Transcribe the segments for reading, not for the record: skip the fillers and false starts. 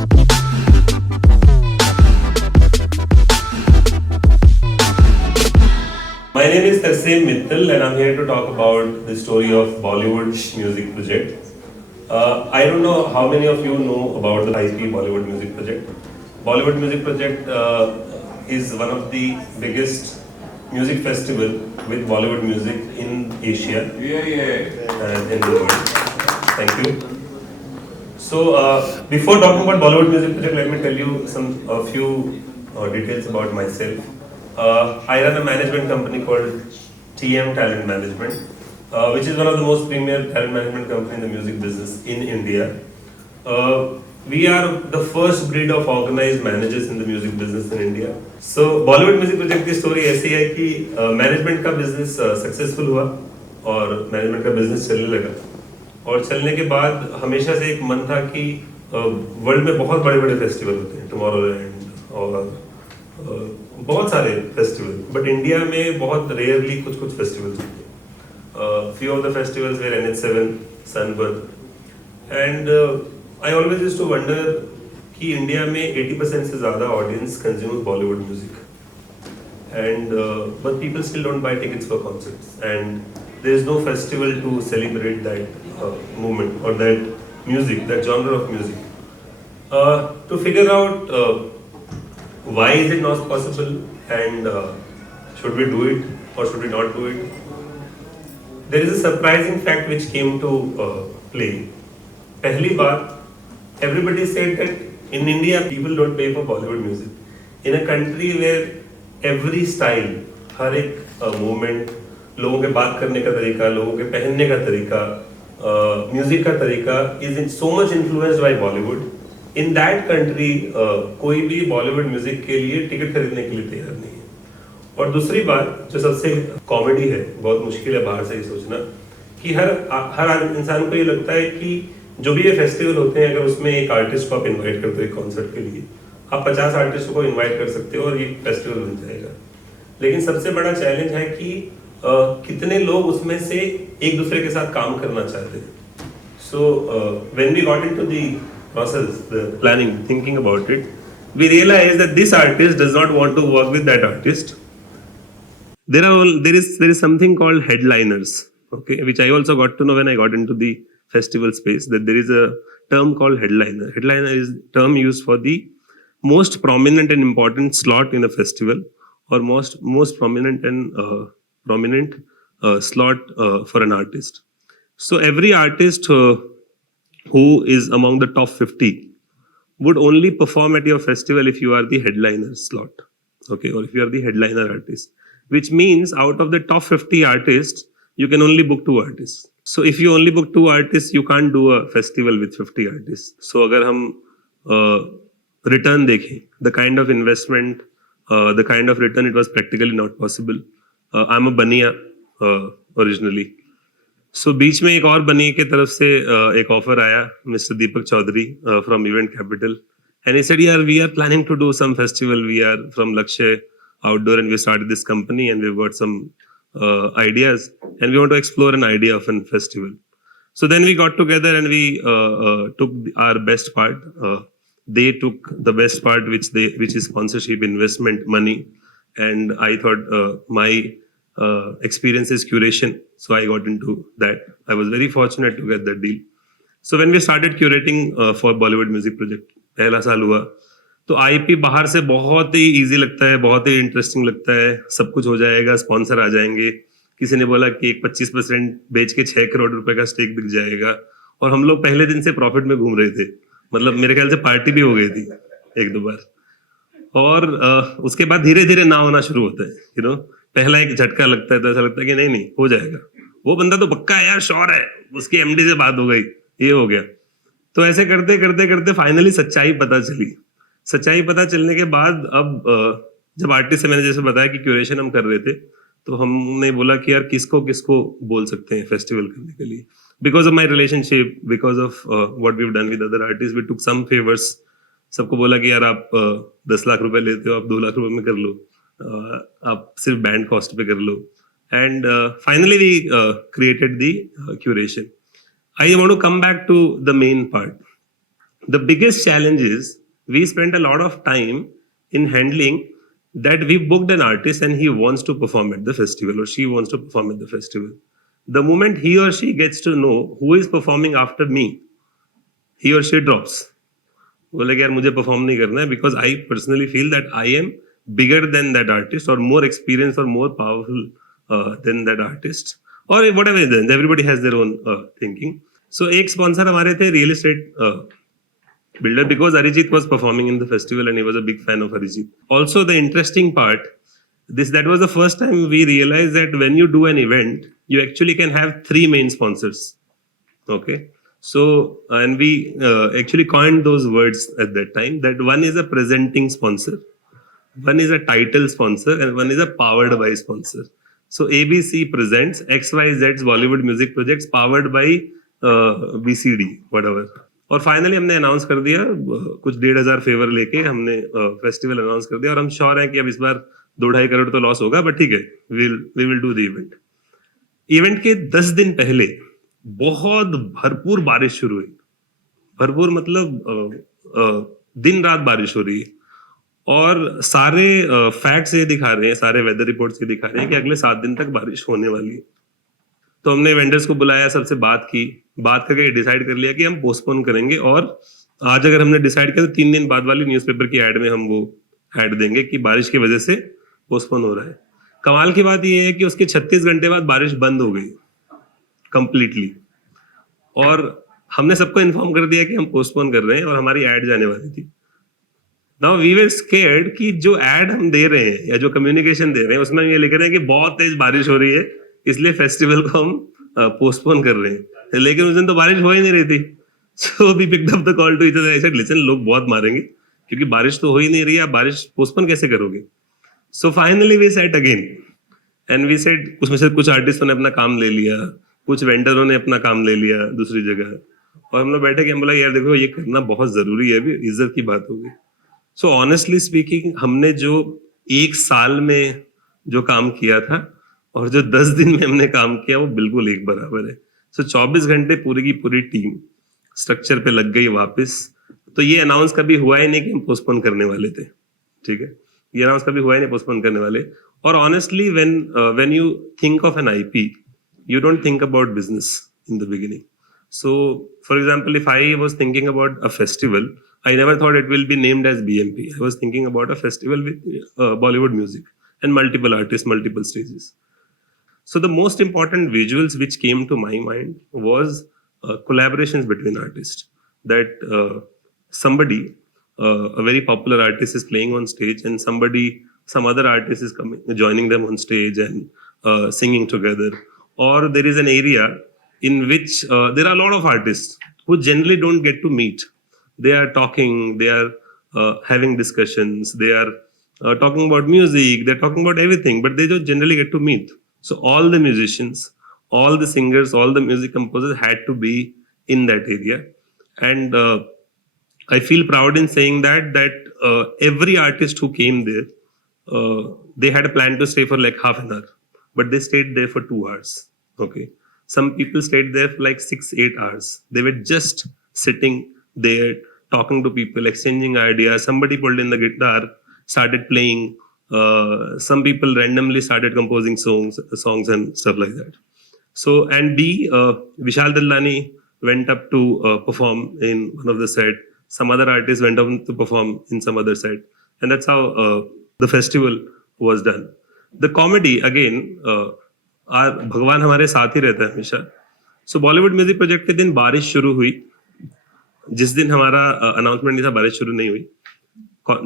My name is Tarsame Mittal and I'm here to talk about the story of Bollywood music project. I don't know how many of you know about the IP Bollywood music project. Bollywood music project is one of the biggest music festival with Bollywood music in Asia and in the world. Thank you. So before talking about Bollywood music project, let me tell you a few details about myself. I run a management company called TM Talent Management, which is one of the most premier talent management company in the music business in India. We are the first breed of organized managers in the music business in India. So Bollywood music project की story ऐसी है कि management का business successful हुआ और management का business चलने लगा और चलने के बाद हमेशा से एक मन था कि वर्ल्ड में बहुत बड़े बड़े फेस्टिवल होते हैं, टुमारोलैंड और बहुत सारे फेस्टिवल, बट इंडिया में बहुत रेयरली कुछ फेस्टिवल्स होते हैं. Few of the festivals were NH7, Sunburn, and I always used to wonder कि इंडिया में 80% से ज़्यादा audience consume Bollywood music and but people still don't buy tickets for concerts and there is no festival to celebrate that movement or that music, that genre of music. To figure out why is it not possible and should we do it or should we not do it, there is a surprising fact which came to play. पहली बार everybody said that in India people don't pay for Bollywood music. In a country where every style, हर एक movement, लोगों के बात करने का तरीका, लोगों के पहनने का तरीका, म्यूजिक का तरीका is so much influenced by Bollywood. In that country कोई भी बॉलीवुड म्यूजिक के लिए टिकट खरीदने के लिए तैयार नहीं है. और दूसरी बात जो सबसे कॉमेडी है, बहुत मुश्किल है बाहर से ये सोचना कि हर इंसान को ये लगता है कि जो भी ये फेस्टिवल होते हैं अगर उसमें एक आर्टिस्ट को आप इनवाइट करते हो एक कॉन्सर्ट के लिए, आप 50 आर्टिस्ट को इनवाइट कर सकते हो और ये फेस्टिवल बन जाएगा. लेकिन सबसे बड़ा चैलेंज है कि कितने लोग उसमें से एक दूसरे के साथ काम करना चाहते हैं. So when we got into the process, the planning, thinking about it, we realized that this artist does not want to work with that artist. There is something called headliners, okay, which I also got to know when I got into the festival space, that there is a term called headliner. Headliner is term used for the most prominent and important slot in a festival or most prominent and prominent slot for an artist. So every artist who is among the top 50 would only perform at your festival if you are the headliner slot, okay, or if you are the headliner artist, which means out of the top 50 artists, you can only book 2 artists. So if you only book 2 artists, you can't do a festival with 50 artists. So अगर हम return देखें, the kind of investment, the kind of return, it was practically not possible. I'm a Baniya originally. So बीच में एक और बनी के तरफ से एक ऑफर आया, mister Deepak Chaudhary from Event Capital, and he said, "Yeah, we are planning to do some festival. We are from Lakshya Outdoor and we started this company and we've got some ideas and we want to explore an idea of a festival." So then we got together and we took our best part. They took the best part, which is sponsorship, investment, money, and I thought my experience is curation, so I got into that. I was very fortunate to get that deal. So when we started curating for Bollywood music project, पहला साल हुआ तो IP बाहर से बहुत ही easy लगता है, बहुत ही इंटरेस्टिंग लगता है, सब कुछ हो जाएगा, स्पॉन्सर आ जाएंगे. किसी ने बोला कि एक 25% बेच के 6 करोड़ रुपए का स्टेक बिक जाएगा और हम लोग पहले दिन से प्रॉफिट में घूम रहे थे. मतलब मेरे ख्याल से पार्टी भी हो गई थी 1-2 बार. और उसके बाद धीरे धीरे ना होना शुरू होता है, यू नो. पहला एक झटका लगता है तो ऐसा लगता है कि नहीं हो जाएगा, वो बंदा तो पक्का है यार, श्योर है, उसकी एमडी से बात हो गई, ये हो गया. तो ऐसे करते करते करते फाइनली सच्चाई पता चली. सच्चाई पता चलने के बाद अब जब आर्टिस्ट से मैंने जैसे बताया कि क्यूरेशन हम कर रहे थे, तो हमने बोला कि यार किसको किसको बोल सकते हैं फेस्टिवल करने के लिए. Because of my relationship, because of what we have done with other artist, we took some favours. सबको बोला कि यार आप 10 लाख रुपए लेते हो, आप 2 लाख रुपए में कर लो, आप सिर्फ बैंड कॉस्ट पे कर लो. And finally we created the curation. I want to come back to the main part. The biggest challenge is we spent a lot of time in handling that we booked an artist and he wants to perform at the festival or she wants to perform at the festival. The moment he or she gets to know who is performing after me, he or she drops. बोले कि यार मुझे perform नहीं करना है because I personally feel that I am bigger than that artist और more experience और more powerful than that artist और whatever everybody has their own thinking. So एक स्पॉन्सर हमारे थे real estate builder because Arijit was performing in the festival and he was a big fan of Arijit. Also, the interesting part, that was the first time we realized that when you do an event, you actually can have three main sponsors. Okay, so and we actually coined those words at that time. That one is a presenting sponsor, one is a title sponsor, and one is a powered by sponsor. So ABC presents XYZ's Bollywood music projects powered by BCD, whatever. और finally हमने announce कर दिया कुछ 1,500 favour लेके हमने festival announce कर दिया और हम श्योर हैं कि अब इस बार 2-2.5 करोड़ तो लॉस होगा बट ठीक है we will do the event. Event के 10 दिन पहले बहुत भरपूर बारिश शुरू हुई. भरपूर मतलब दिन रात बारिश हो रही है और सारे फैक्ट्स ये दिखा रहे हैं, सारे वेदर रिपोर्ट्स ये दिखा रहे हैं कि अगले 7 दिन तक बारिश होने वाली है. तो हमने वेंडर्स को बुलाया, सबसे बात करके डिसाइड कर लिया कि हम पोस्टपोन करेंगे और आज अगर हमने डिसाइड किया तो 3 दिन बाद वाली न्यूज़पेपर की एड में हम वो एड देंगे कि बारिश की वजह से पोस्टपोन हो रहा है. कमाल की बात यह है कि उसके 36 घंटे बाद बारिश बंद हो गई कंप्लीटली और हमने सबको इन्फॉर्म कर दिया कि हम पोस्टपोन कर रहे हैं और हमारी एड जाने वाली थी. नाउ वी वर स्केयर्ड कि जो एड हम दे रहे हैं या जो कम्युनिकेशन दे रहे हैं उसमें हम ये लिख रहे हैं कि बहुत तेज बारिश हो रही है इसलिए फेस्टिवल को हम पोस्टपोन कर रहे हैं, लेकिन उस दिन तो बारिश हो ही नहीं रही थी. So we picked up the call to each other. I said listen, लोग बहुत मारेंगे क्योंकि बारिश तो हो ही नहीं रही है, आप बारिश पोस्टपोन कैसे करोगे. So finally we set again and we said, उसमें से कुछ आर्टिस्टों ने अपना काम ले लिया, कुछ वेंडरों ने अपना काम ले लिया दूसरी जगह और हम लोग बैठे कि हम बोला यार देखो ये करना बहुत जरूरी है, अभी इज्जत की बात होगी. सो ऑनेस्टली स्पीकिंग हमने जो 1 साल में जो काम किया था और जो 10 दिन में हमने काम किया वो बिल्कुल एक बराबर है. सो 24 घंटे पूरी की पूरी टीम स्ट्रक्चर पे लग गई वापस. तो ये अनाउंस कभी हुआ ही नहीं कि हम पोस्टपोन करने वाले थे. ठीक है, ये अनाउंस कभी हुआ ही नहीं पोस्टपोन करने वाले. और honestly when you think of N IP you don't think about business in the beginning. So, for example, if I was thinking about a festival, I never thought it will be named as BMP. I was thinking about a festival with Bollywood music and multiple artists, multiple stages. So, the most important visuals which came to my mind was collaborations between artists. That somebody, a very popular artist, is playing on stage, and some other artist is joining them on stage and singing together. Or there is an area in which there are a lot of artists who generally don't get to meet. They are talking, they are having discussions, they are talking about music, they're talking about everything, but they don't generally get to meet. So all the musicians, all the singers, all the music composers had to be in that area. And I feel proud in saying that every artist who came there, they had a plan to stay for like half an hour, but they stayed there for 2 hours. Okay, some people stayed there for like 6-8 hours. They were just sitting there talking to people, exchanging ideas. Somebody pulled in the guitar, started playing. Some people randomly started composing songs and stuff like that. So, and Vishal Dallani went up to perform in one of the set. Some other artists went up to perform in some other set, and that's how the festival was done. The comedy again. भगवान हमारे साथ ही रहता है हमेशा. सो Bollywood music project के दिन बारिश शुरू हुई. जिस दिन हमारा अनाउंसमेंट नहीं था बारिश शुरू नहीं हुई.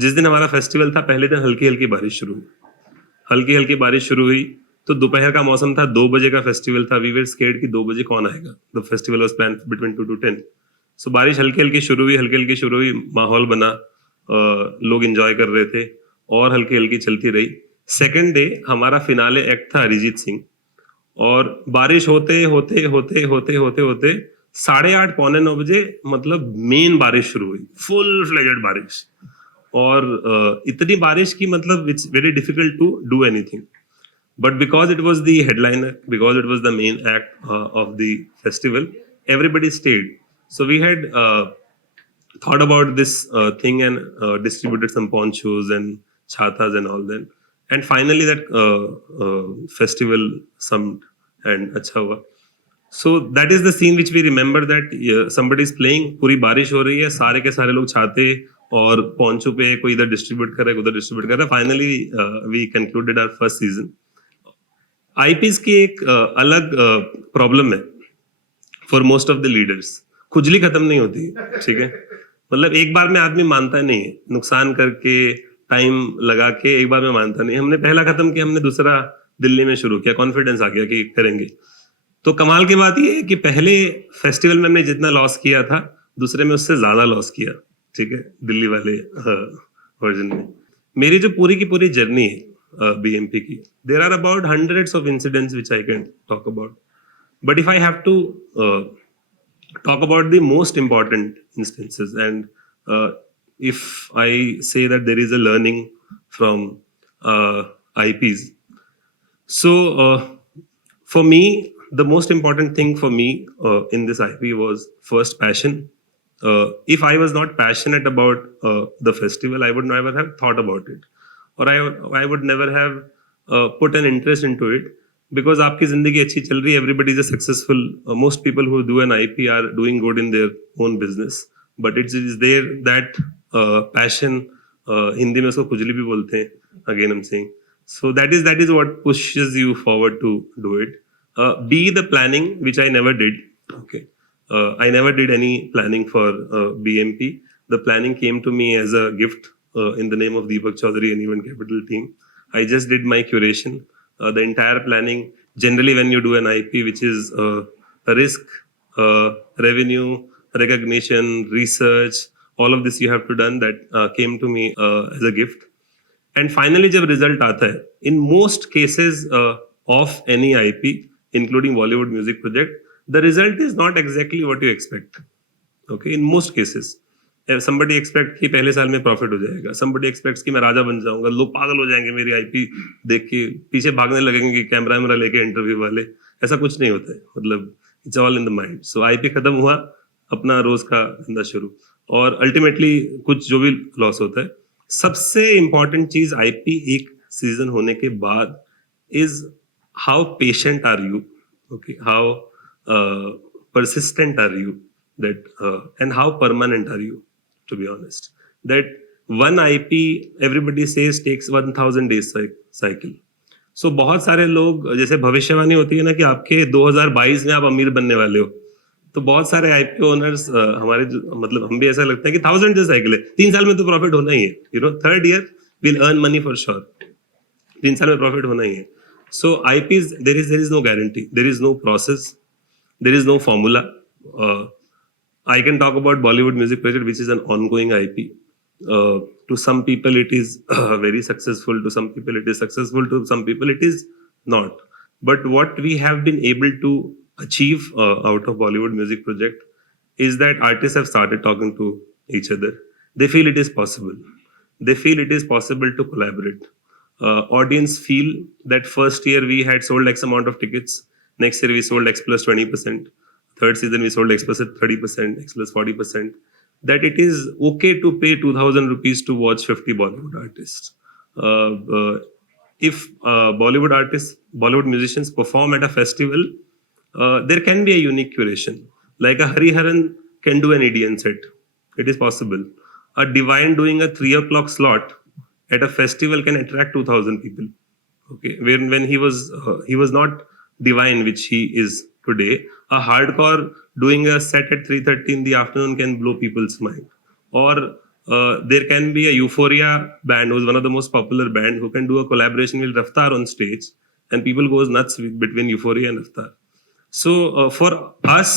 जिस दिन हमारा फेस्टिवल था पहले दिन हल्की हल्की बारिश शुरू हुई. हल्की हल्की बारिश शुरू हुई तो दोपहर का मौसम था, 2 बजे का फेस्टिवल था. वी वर स्केर्ड कि 2 बजे कौन आएगा. The festival was planned between 2 to 10. सो बारिश हल्की हल्की शुरू हुई, माहौल बना, लोग एंजॉय कर रहे थे और हल्की हल्की चलती रही. सेकेंड डे हमारा फिनाले एक्ट था अरिजीत सिंह और बारिश होते 8:30 पौने 9 बजे मतलब मेन बारिश शुरू हुई, फुल फ्लेजेड बारिश. और इतनी बारिश की मतलब it's very difficult to do anything, but because it was the headliner, because it was the main act of the festival, everybody stayed. So we had thought about this thing and distributed some ponchos and chatas and all that. And finally, that festival summed and acha hua. So that is the scene which we remember that somebody is playing, पूरी बारिश हो रही है, सारे के सारे लोग छाते और पॉन्चो पे कोई इधर डिस्ट्रीब्यूट कर रहा है, उधर डिस्ट्रीब्यूट कर रहा है. Finally we concluded our first season. IPS की एक अलग प्रॉब्लम है for most of the leaders. खुजली खत्म नहीं होती, ठीक है. मतलब एक बार में आदमी मानता नहीं है, नुकसान करके टाइम लगा के एक बार में मानता नहीं. हमने पहला खत्म किया, हमने दूसरा दिल्ली में शुरू किया, कॉन्फिडेंस आ गया कि करेंगे. तो कमाल की बात ये है कि पहले फेस्टिवल में हमने जितना लॉस किया था, दूसरे में उससे ज्यादा लॉस किया, ठीक है, दिल्ली वाले वर्जन में. मेरी जो पूरी की पूरी जर्नी है बीएमपी की, there are about hundreds of incidents which I can talk about. But if I have to talk about the most important instances, and if I say that there is a learning from IPs, so for me the most important thing for me in this IP was first passion. If I was not passionate about the festival, I would never have thought about it, or I would never have put an interest into it. Because आपकी जिंदगी अच्छी चल रही है, everybody is a successful, most people who do an IP are doing good in their own business, but it is there that passion, Hindi में उसको खुजली भी बोलते हैं, again I'm saying. So that is what pushes you forward to do it. B, the planning, which I never did. Okay, I never did any planning for BMP. The planning came to me as a gift in the name of Deepak Chaudhary and Event Capital team. I just did my curation. The entire planning, generally when you do an IP, which is a risk, revenue, recognition, research, all of this you have to done, that came to me as a gift. And finally जब result आता है, in most cases of any IP, including Bollywood music project, the result is not exactly what you expect. Okay, in most cases. Somebody expect कि पहले साल में profit हो जाएगा, somebody expects कि मैं राजा बन जाऊंगा, लोग पागल हो जाएंगे मेरी आईपी देख के, पीछे भागने लगेंगे कि कैमरा वैमरा लेके इंटरव्यू वाले. ऐसा कुछ नहीं होता है, मतलब it's all in the mind. So IP खत्म हुआ, अपना रोज का धंधा शुरू, और अल्टीमेटली कुछ जो भी लॉस होता है. सबसे इंपॉर्टेंट चीज आईपी एक सीजन होने के बाद is how patient are you, okay, how persistent are you, that and how permanent are you, to be honest. That one IP everybody says takes 1000 days cycle. So बहुत सारे लोग, जैसे भविष्यवाणी होती है ना कि आपके 2022 में आप अमीर बनने वाले हो, तो बहुत सारे आईपी ओनर्स हमारे मतलब हम भी ऐसा लगता है कि 1000 डेज साइकिल है, 3 साल में तो प्रॉफिट होना ही है, you know, third year will earn money for sure, 3 साल में प्रॉफिट होना ही है. So IPOs there is no guarantee, there is no process, there is no formula. I can talk about Bollywood music project, which is an ongoing IP. To some people it is very successful, to some people it is successful, to some people it is not. But what we have been able to achieve out of Bollywood music project is that artists have started talking to each other. They feel it is possible. They feel it is possible to collaborate. Audience feel that first year we had sold X amount of tickets. Next year we sold X plus 20%. Third season we sold X plus 30%, X plus 40%. That it is okay to pay 2000 rupees to watch 50 Bollywood artists. If Bollywood musicians perform at a festival, there can be a unique curation. Like a Hariharan can do an EDM set. It is possible. A Divine doing a 3 o'clock slot at a festival can attract 2000 people. Okay, when he was not Divine, which he is today, a hardcore doing a set at 3:30 in the afternoon can blow people's mind. Or there can be a Euphoria band, who's one of the most popular band, who can do a collaboration with Raftar on stage, and people goes nuts between Euphoria and Raftar. So for us,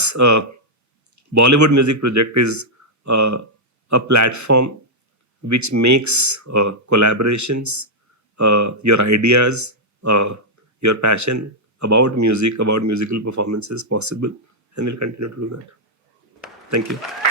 Bollywood music project is a platform which makes collaborations, your ideas, your passion about music, about musical performances possible, and we'll continue to do that. Thank you.